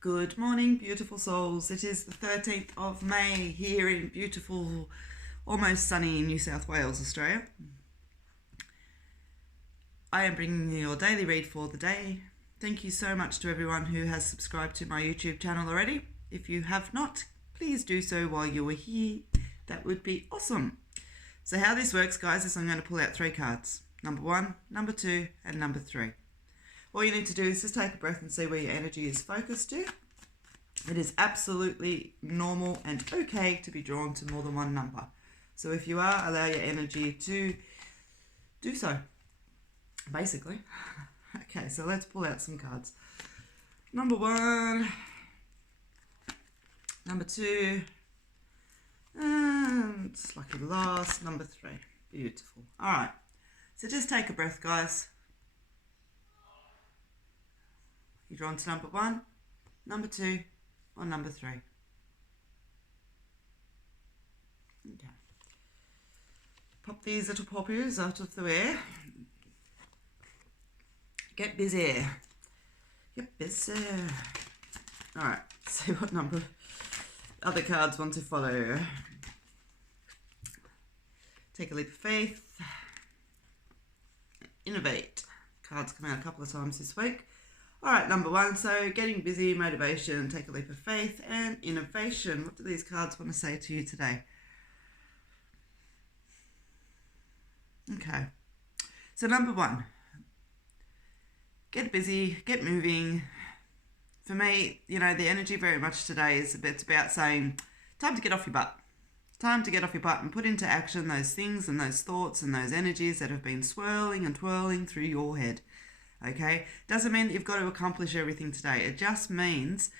Good morning, beautiful souls. It is the 13th of May here in beautiful, almost sunny New South Wales, Australia. I am bringing you your daily read for the day. Thank you so much to everyone who has subscribed to my YouTube channel already. If you have not, please do so while you are here. That would be awesome. So how this works, guys, is I'm going to pull out 3 cards. Number 1, number 2, and number 3. All you need to do is just take a breath and see where your energy is focused to. It is absolutely normal and okay to be drawn to more than one number. So if you are, allow your energy to do so, basically. Okay, so let's pull out some cards. Number 1, number 2, and lucky last, number 3. Beautiful. All right, so just take a breath, guys. You're drawn to number 1, number 2, or number 3. Okay. Pop these little poppies out of the way. Get busy. Get busy. Alright, see what number other cards want to follow. Take a leap of faith. Innovate. Cards come out a couple of times this week. Alright, number 1, so getting busy, motivation, take a leap of faith, and innovation. What do these cards want to say to you today? Okay, so number 1, get busy, get moving. For me, the energy very much today is it's about saying, time to get off your butt. Time to get off your butt and put into action those things and those thoughts and those energies that have been swirling and twirling through your head. Okay, doesn't mean that you've got to accomplish everything today. It just means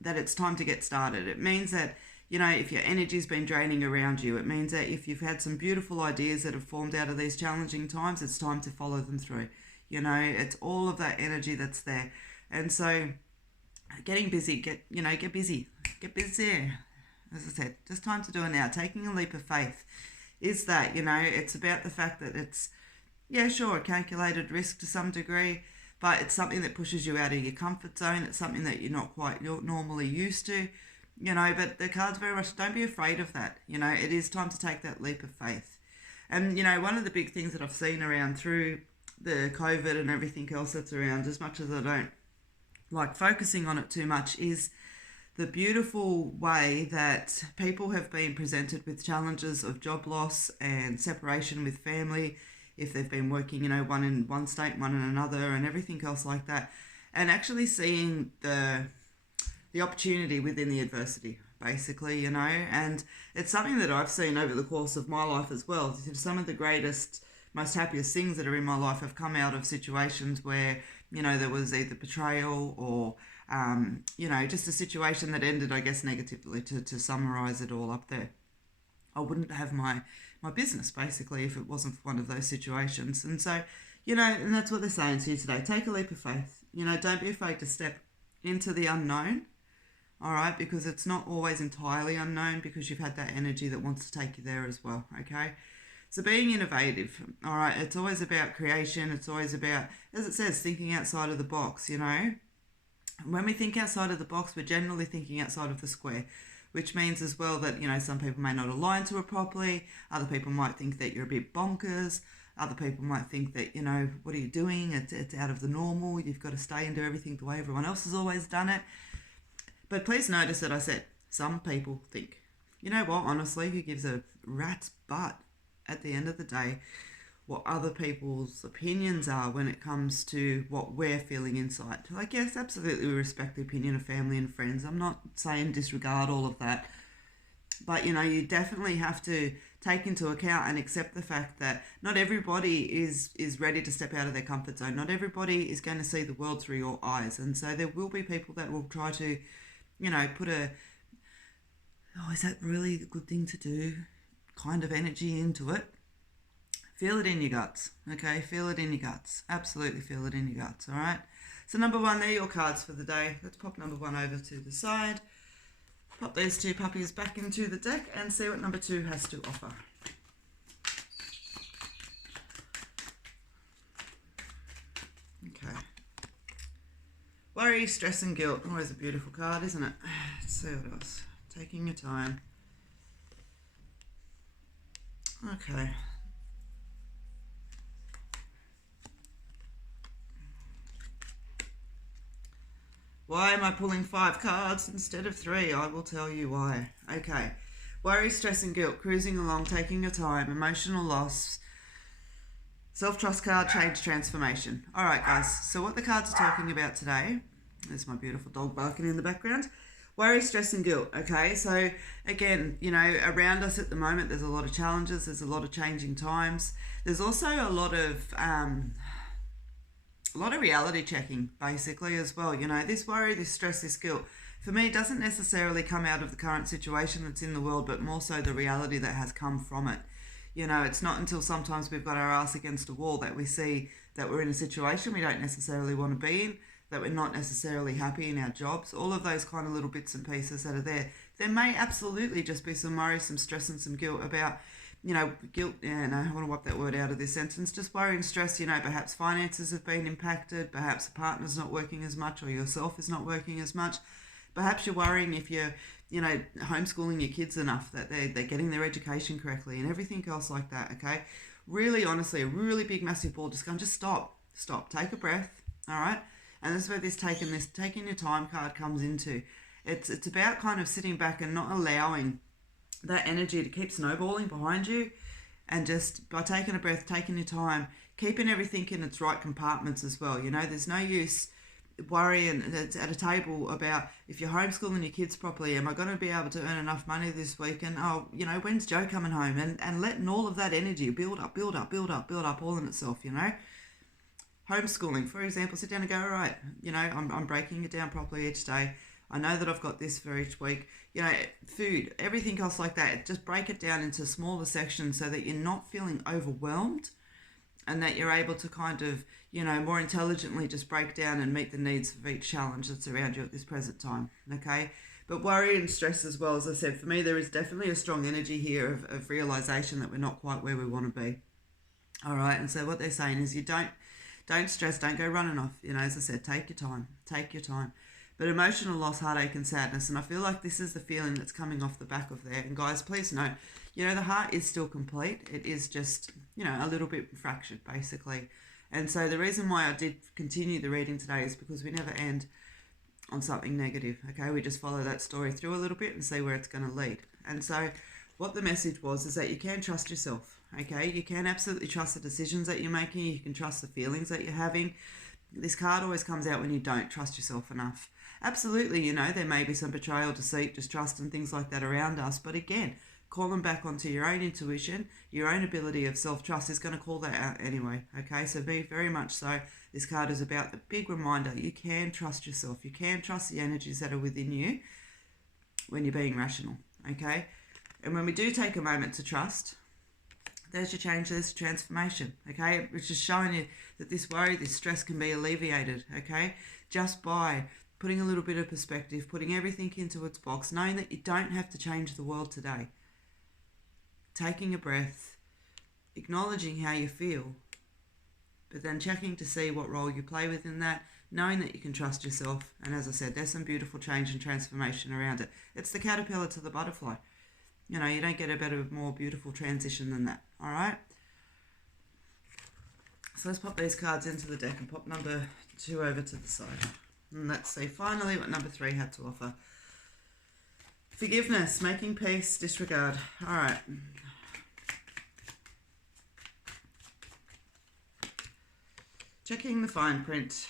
that it's time to get started. It means that, if your energy's been draining around you, it means that if you've had some beautiful ideas that have formed out of these challenging times, it's time to follow them through. It's all of that energy that's there. And so getting busy, get busy. As I said, just time to do it now. Taking a leap of faith is that, it's about the fact that it's, yeah, sure, a calculated risk to some degree, but it's something that pushes you out of your comfort zone. It's something that you're not quite normally used to, but the cards very much, don't be afraid of that. It is time to take that leap of faith. And, one of the big things that I've seen around through the COVID and everything else that's around, as much as I don't like focusing on it too much, is the beautiful way that people have been presented with challenges of job loss and separation with family, if they've been working, one in one state, one in another, and everything else like that, and actually seeing the opportunity within the adversity, basically, and it's something that I've seen over the course of my life as well. Some of the greatest, most happiest things that are in my life have come out of situations where, there was either betrayal or, just a situation that ended, I guess, negatively, to summarize it all up there. I wouldn't have my business, basically, if it wasn't for one of those situations. And so, and that's what they're saying to you today. Take a leap of faith. Don't be afraid to step into the unknown, all right, because it's not always entirely unknown, because you've had that energy that wants to take you there as well, okay? So being innovative, all right, it's always about creation. It's always about, as it says, thinking outside of the box, When we think outside of the box, we're generally thinking outside of the square, which means as well that, some people may not align to it properly. Other people might think that you're a bit bonkers. Other people might think that, what are you doing? It's out of the normal. You've got to stay and do everything the way everyone else has always done it. But please notice that I said, some people think. You know what, honestly, who gives a rat's butt at the end of the day what other people's opinions are when it comes to what we're feeling inside? Like, yes, absolutely, we respect the opinion of family and friends. I'm not saying disregard all of that. But, you definitely have to take into account and accept the fact that not everybody is ready to step out of their comfort zone. Not everybody is going to see the world through your eyes. And so there will be people that will try to, put is that really a good thing to do kind of energy into it. Feel it in your guts, okay? Feel it in your guts. Absolutely feel it in your guts, all right? So number 1, they're your cards for the day. Let's pop number 1 over to the side. Pop these 2 puppies back into the deck and see what number 2 has to offer. Okay. Worry, stress and guilt. Always a beautiful card, isn't it? Let's see what else. Taking your time. Okay. Why am I pulling 5 cards instead of 3? I will tell you why. Okay. Worry, stress and guilt. Cruising along, taking your time. Emotional loss. Self-trust card, change, transformation. All right, guys. So what the cards are talking about today, there's my beautiful dog barking in the background. Worry, stress and guilt. Okay, so again, you know, around us at the moment, there's a lot of challenges. There's a lot of changing times. There's also a lot of reality checking, basically, as well. You know, this worry, this stress, this guilt, for me, doesn't necessarily come out of the current situation that's in the world, but more so the reality that has come from it. You know, it's not until sometimes we've got our ass against a wall that we see that we're in a situation we don't necessarily want to be in, that we're not necessarily happy in our jobs, all of those kind of little bits and pieces that are there. There may absolutely just be some worry, some stress and some guilt about, you know, guilt, yeah, no, I want to wipe that word out of this sentence. Just worry and stress, you know, perhaps finances have been impacted, perhaps a partner's not working as much or yourself is not working as much. Perhaps you're worrying if you're, you know, homeschooling your kids enough that they're getting their education correctly and everything else like that, okay? Really, honestly, a really big, massive ball, just stop, take a breath, all right? And this is where this taking your time card comes into. It's about kind of sitting back and not allowing that energy to keep snowballing behind you, and just by taking a breath, taking your time, keeping everything in its right compartments as well. You know, there's no use worrying at a table about if you're homeschooling your kids properly, am I going to be able to earn enough money this week, and oh, you know, when's Joe coming home, and letting all of that energy build up all in itself, you know. Homeschooling, for example, sit down and go, all right, you know, I'm breaking it down properly each day. I know that I've got this for each week. You know, food, everything else like that. Just break it down into smaller sections so that you're not feeling overwhelmed, and that you're able to kind of, you know, more intelligently just break down and meet the needs of each challenge that's around you at this present time, okay? But worry and stress as well, as I said, for me, there is definitely a strong energy here of realisation that we're not quite where we want to be. All right, and so what they're saying is you don't stress, don't go running off. You know, as I said, take your time. But emotional loss, heartache and sadness, and I feel like this is the feeling that's coming off the back of there. And guys, please know, you know, the heart is still complete. It is just, you know, a little bit fractured, basically. And so the reason why I did continue the reading today is because we never end on something negative, okay? We just follow that story through a little bit and see where it's going to lead. And so what the message was is that you can trust yourself, okay? You can absolutely trust the decisions that you're making. You can trust the feelings that you're having. This card always comes out when you don't trust yourself enough. Absolutely, you know, there may be some betrayal, deceit, distrust and things like that around us. But again, calling back onto your own intuition, your own ability of self-trust is going to call that out anyway, okay? So be very much so. This card is about the big reminder. You can trust yourself. You can trust the energies that are within you when you're being rational, okay? And when we do take a moment to trust, there's your change, there's your transformation, okay? Which is showing you that this worry, this stress can be alleviated, okay? Just by putting a little bit of perspective, putting everything into its box, knowing that you don't have to change the world today. Taking a breath, acknowledging how you feel, but then checking to see what role you play within that, knowing that you can trust yourself. And as I said, there's some beautiful change and transformation around it. It's the caterpillar to the butterfly. You know, you don't get a better, more beautiful transition than that, all right? So let's pop these cards into the deck and pop number 2 over to the side. And let's see finally what number 3 had to offer. Forgiveness, making peace, disregard. All right. Checking the fine print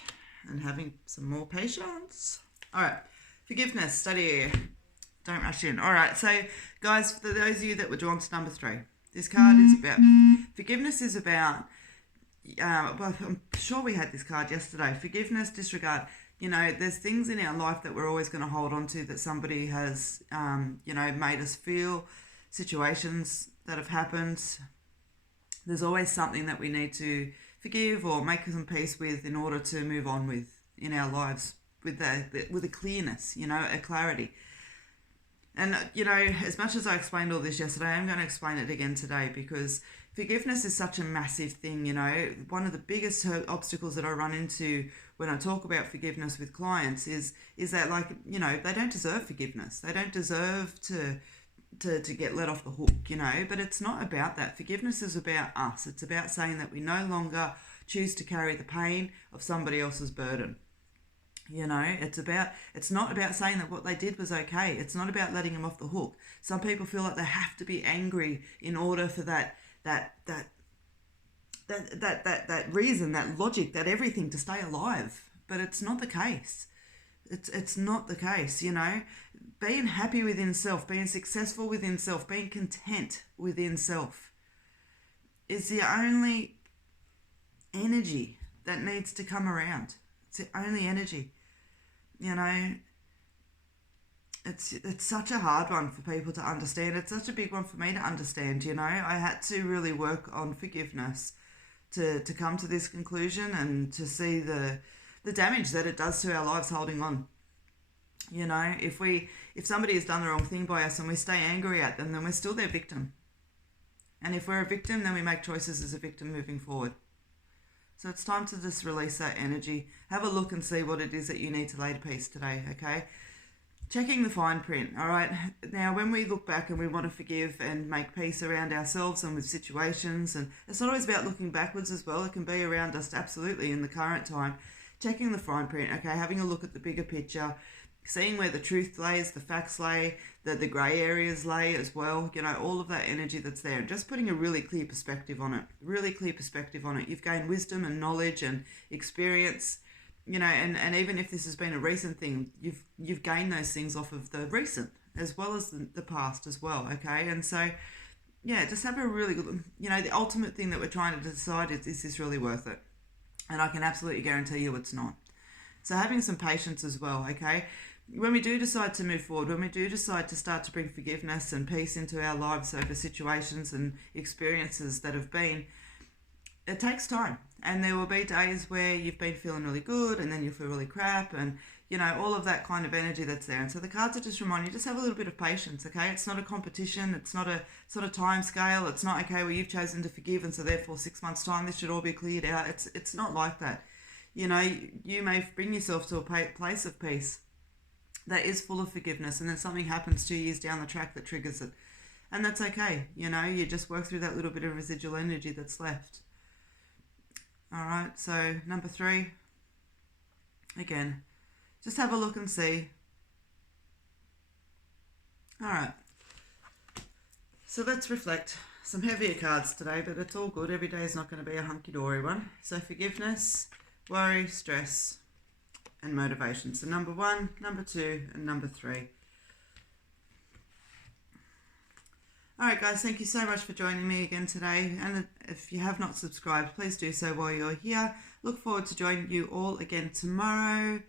and having some more patience. All right. Forgiveness, study. Don't rush in. All right. So, guys, for those of you that were drawn to number 3, this card is about forgiveness. Is about. Well, I'm sure we had this card yesterday. Forgiveness, disregard. You know, there's things in our life that we're always going to hold on to that somebody has, you know, made us feel, situations that have happened. There's always something that we need to forgive or make some peace with in order to move on with in our lives with a clearness, you know, a clarity. And, you know, as much as I explained all this yesterday, I'm going to explain it again today because forgiveness is such a massive thing, you know. One of the biggest obstacles that I run into when I talk about forgiveness with clients is that, like, you know, they don't deserve forgiveness. They don't deserve to get let off the hook, you know, but it's not about that. Forgiveness is about us. It's about saying that we no longer choose to carry the pain of somebody else's burden. You know, it's not about saying that what they did was okay. It's not about letting them off the hook. Some people feel like they have to be angry in order for that reason, that logic, that everything to stay alive. But it's not the case. It's not the case, you know. Being happy within self, being successful within self, being content within self is the only energy that needs to come around. It's the only energy. You know, it's such a hard one for people to understand. It's such a big one for me to understand, you know. I had to really work on forgiveness to come to this conclusion and to see the damage that it does to our lives holding on. You know, if somebody has done the wrong thing by us and we stay angry at them, then we're still their victim. And if we're a victim, then we make choices as a victim moving forward. So it's time to just release that energy. Have a look and see what it is that you need to lay to peace today, okay? Checking the fine print, all right? Now, when we look back and we want to forgive and make peace around ourselves and with situations, and it's not always about looking backwards as well. It can be around us absolutely in the current time. Checking the fine print, okay? Having a look at the bigger picture, seeing where the truth lays, the facts lay, the grey areas lay as well, you know, all of that energy that's there, and just putting a really clear perspective on it. You've gained wisdom and knowledge and experience, you know, and even if this has been a recent thing, you've gained those things off of the recent as well as the past as well, okay? And so, yeah, just have a really good, you know, the ultimate thing that we're trying to decide is this really worth it? And I can absolutely guarantee you it's not. So having some patience as well, okay? When we do decide to move forward, when we do decide to start to bring forgiveness and peace into our lives over situations and experiences that have been, it takes time. And there will be days where you've been feeling really good and then you feel really crap and, you know, all of that kind of energy that's there. And so the cards are just reminding you, just have a little bit of patience, okay? It's not a competition. It's not a sort of time scale. It's not, okay, well, you've chosen to forgive and so therefore 6 months' time this should all be cleared out. It's not like that. You know, you may bring yourself to a place of peace that is full of forgiveness, and then something happens 2 years down the track that triggers it. And that's okay. You know, you just work through that little bit of residual energy that's left. All right, so number 3, again, just have a look and see. All right, so let's reflect. Some heavier cards today, but it's all good. Every day is not going to be a hunky-dory one. So forgiveness, worry, stress, and motivation. So number 1, number 2, and number 3. All right, guys, thank you so much for joining me again today. And if you have not subscribed, please do so while you're here. Look forward to joining you all again tomorrow.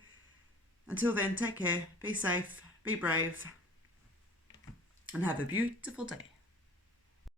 Until then, take care, be safe, be brave, and have a beautiful day.